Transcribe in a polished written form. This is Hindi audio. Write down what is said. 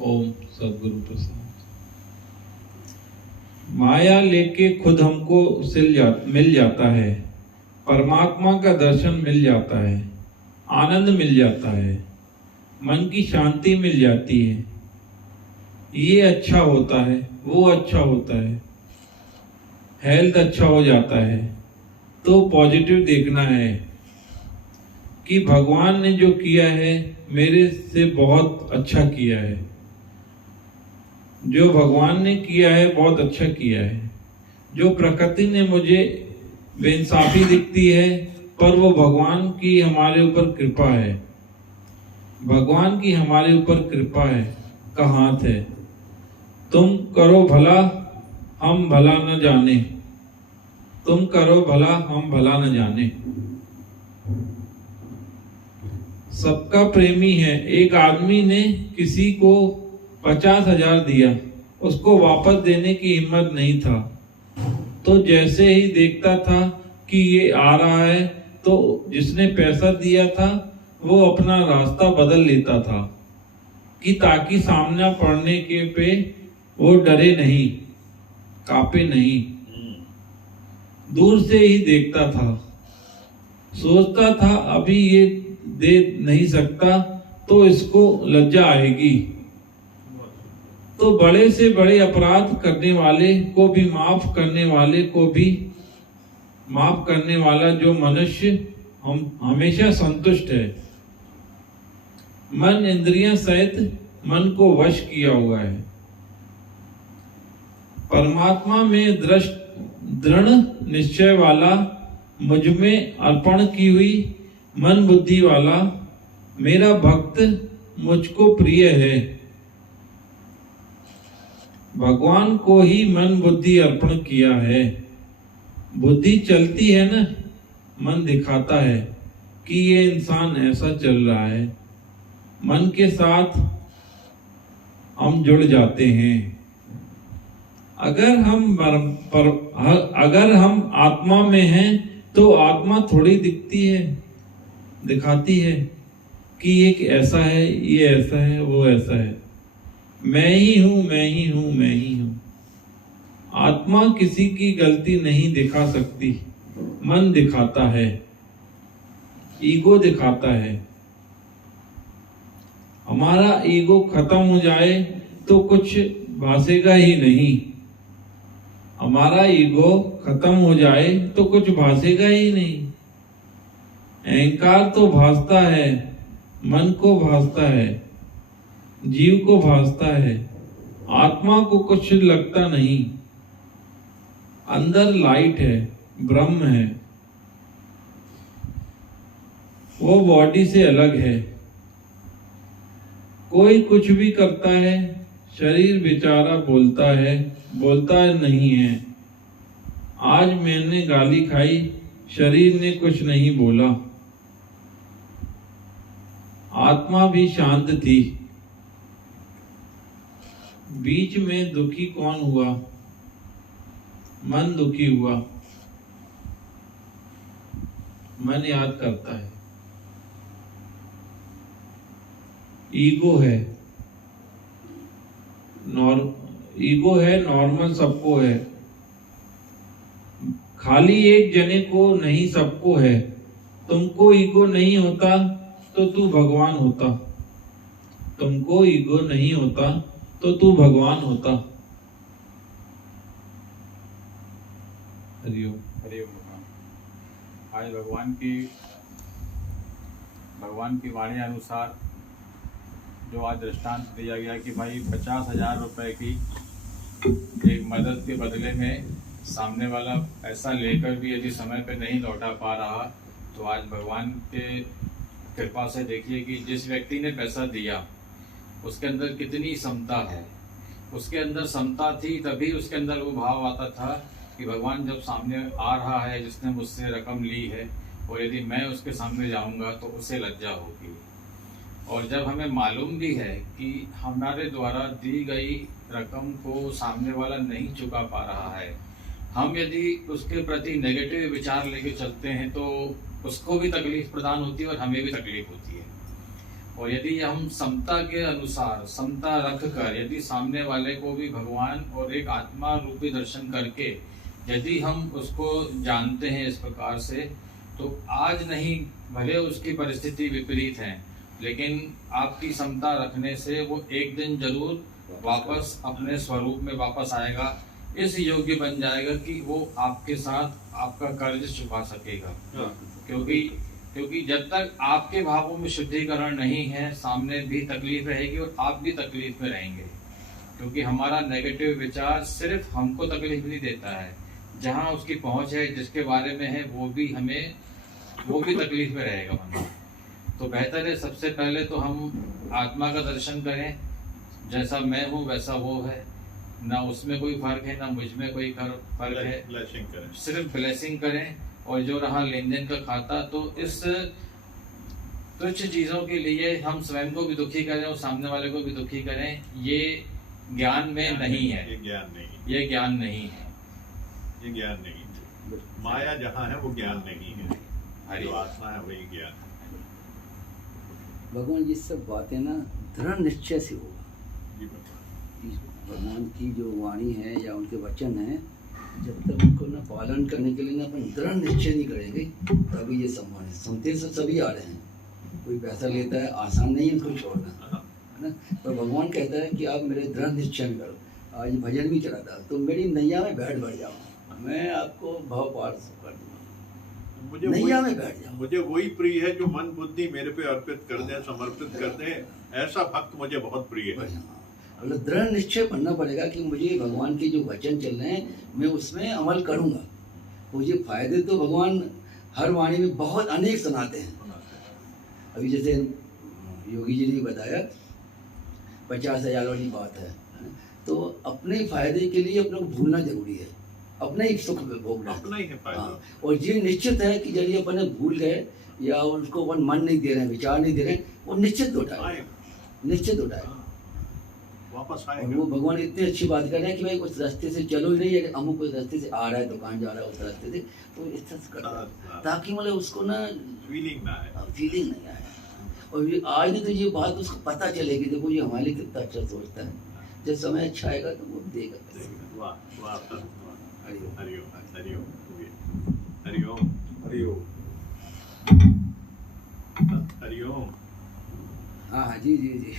ओम सद्गुरु प्रसाद। माया लेके खुद हमको मिल जाता है, परमात्मा का दर्शन मिल जाता है, आनंद मिल जाता है, मन की शांति मिल जाती है। ये अच्छा होता है, वो अच्छा होता है, हेल्थ अच्छा हो जाता है। तो पॉजिटिव देखना है कि भगवान ने जो किया है मेरे से बहुत अच्छा किया है। जो भगवान ने किया है बहुत अच्छा किया है। जो प्रकृति ने मुझे बेइंसाफी दिखती है, पर वो भगवान की हमारे ऊपर कृपा है। भगवान की हमारे ऊपर कृपा है का हाथ है। तुम करो भला हम भला न जाने, तुम करो भला हम भला न जाने। सबका प्रेमी है। एक आदमी ने किसी को 50,000 दिया, उसको वापस देने की हिम्मत नहीं था। तो जैसे ही देखता था कि ये आ रहा है, तो जिसने पैसा दिया था वो अपना रास्ता बदल लेता था कि ताकि सामना पड़ने के पे वो डरे नहीं, कांपे नहीं। दूर से ही देखता था, सोचता था अभी ये दे नहीं सकता तो इसको लज्जा आएगी। तो बड़े से बड़े अपराध करने वाले को भी माफ करने वाले को भी माफ करने वाला जो मनुष्य हम हमेशा संतुष्ट है। मन इंद्रियां सहित मन को वश किया हुआ है। परमात्मा में दृढ़ निश्चय वाला, मुझ में अर्पण की हुई मन बुद्धि वाला मेरा भक्त मुझको प्रिय है। भगवान को ही मन बुद्धि अर्पण किया है। बुद्धि चलती है ना, मन दिखाता है कि ये इंसान ऐसा चल रहा है। मन के साथ हम जुड़ जाते हैं। अगर हम आत्मा में हैं तो आत्मा थोड़ी दिखाती है कि ये ऐसा है, ये ऐसा है, वो ऐसा है। मैं ही हूं, मैं ही हूं, मैं ही हूं। आत्मा किसी की गलती नहीं दिखा सकती। मन दिखाता है, ईगो दिखाता है। हमारा ईगो खत्म हो जाए तो कुछ भासेगा ही नहीं। हमारा ईगो खत्म हो जाए तो कुछ भासेगा ही नहीं। अहंकार तो भासता है, मन को भासता है, जीव को भासता है, आत्मा को कुछ लगता नहीं। अंदर लाइट है, ब्रह्म है, वो बॉडी से अलग है। कोई कुछ भी करता है, शरीर बेचारा बोलता नहीं है। आज मैंने गाली खाई, शरीर ने कुछ नहीं बोला। आत्मा भी शांत थी। बीच में दुखी कौन हुआ? मन दुखी हुआ। मन याद करता है। ईगो है, नॉर्मल सबको है। खाली एक जने को नहीं, सबको है। तुमको ईगो नहीं होता तो तू भगवान होता। तुमको ईगो नहीं होता तो तू भगवान होता। हरिओम हरिओम। आज भगवान की वाणी अनुसार जो आज दृष्टांत दिया गया कि भाई 50,000 रुपए की एक मदद के बदले में सामने वाला पैसा लेकर भी यदि समय पे नहीं लौटा पा रहा, तो आज भगवान के कृपा से देखिए कि जिस व्यक्ति ने पैसा दिया उसके अंदर कितनी समता है। उसके अंदर समता थी, तभी उसके अंदर वो भाव आता था कि भगवान जब सामने आ रहा है, जिसने मुझसे रकम ली है, और यदि मैं उसके सामने जाऊंगा तो उसे लज्जा होगी। और जब हमें मालूम भी है कि हमारे द्वारा दी गई रकम को सामने वाला नहीं चुका पा रहा है, हम यदि उसके प्रति नेगेटिव विचार लेके चलते हैं तो उसको भी तकलीफ प्रदान होती है और हमें भी तकलीफ होती है। और यदि हम समता के अनुसार समता रख कर यदि सामने वाले को भी भगवान और एक आत्मा रूपी दर्शन करके यदि हम उसको जानते हैं इस प्रकार से, तो आज नहीं, भले उसकी परिस्थिति विपरीत है, लेकिन आपकी समता रखने से वो एक दिन जरूर वापस अपने स्वरूप में वापस आएगा, इस योग्य बन जाएगा कि वो आपके साथ आपका कर्ज चुका सकेगा। क्योंकि जब तक आपके भावों में शुद्धिकरण नहीं है, सामने भी तकलीफ रहेगी और आप भी तकलीफ में रहेंगे। क्योंकि हमारा नेगेटिव विचार सिर्फ हमको तकलीफ नहीं देता है, जहाँ उसकी पहुँच है, जिसके बारे में है, वो भी तकलीफ में रहेगा मन। तो बेहतर है सबसे पहले तो हम आत्मा का दर्शन करें, जैसा मैं हूँ वैसा वो है, ना उसमें कोई फर्क है ना मुझ में कोई फर्क है, ब्लेसिंग करें, सिर्फ ब्लेसिंग करें। और जो रहा लेन देन का खाता, तो इस तुच्छ चीज़ों के लिए हम स्वयं को भी दुखी करें और सामने वाले को भी दुखी करें, ये ज्ञान में नहीं है, ये ज्ञान नहीं, ये ज्ञान नहीं है, ये ज्ञान नहीं। माया जहाँ है वो ज्ञान नहीं है, जो आत्मा है वही ज्ञान है। भगवान जी सब बातें ना दृढ़ निश्चय से होगा। जी भगवान। कि भगवान की जो वाणी है या उनके वचन है, जब तक उनको ना पालन करने के लिए ना अपन दृढ़ निश्चय नहीं करेंगे, तभी ये संभव है। सुनते से सभी आ रहे हैं, कोई पैसा लेता है, आसान नहीं है उनको छोड़ना, है ना। तो भगवान कहता है कि आप मेरे दृढ़ निश्चय में करो। आज भजन भी चला था, तो मेरी नैया में बैठ जाओ, मैं आपको भाव पार कर दूंगा, नैया में बैठ जाओ। मुझे वही प्रिय है जो मन बुद्धि मेरे पे अर्पित कर दे, समर्पित कर दे, ऐसा भक्त मुझे बहुत प्रिय है। मतलब दृढ़ निश्चय बनना पड़ेगा कि मुझे भगवान के जो वचन चल रहे हैं मैं उसमें अमल करूंगा। मुझे फायदे तो भगवान हर वाणी में बहुत अनेक सुनाते हैं। अभी जैसे योगी जी ने बताया 50,000 वाली बात है, तो अपने फायदे के लिए अपने को भूलना जरूरी है, अपने ही सुख भोगना, अपना ही है फायदा। और ये निश्चित है कि यदि अपन भूल गए या उसको अपन मन नहीं दे रहे हैं, विचार नहीं दे रहे हैं, वो निश्चित उठाए, निश्चित उठाए वापस और आएगा। वो भगवान इतनी अच्छी बात कर रहे हैं कि भाई उस रास्ते से चलो ही नहीं, अगर अमुक उस रास्ते से आ रहा है, दुकान जा रहा है उस रास्ते से, तो इस तरह से कर ताकि मतलब उसको ना फीलिंग ना आए, फीलिंग नहीं आए। और ये आज नहीं तो ये बात उसको पता चलेगी, देखो ये हमारे लिए कितना अच्छा सोचता है। जब समय अच्छा आएगा तो वो देगा। वाह वाह, हरिओम हरिओम हरिओम हरिओम हरिओम हरिओम। हाँ हाँ जी जी जी।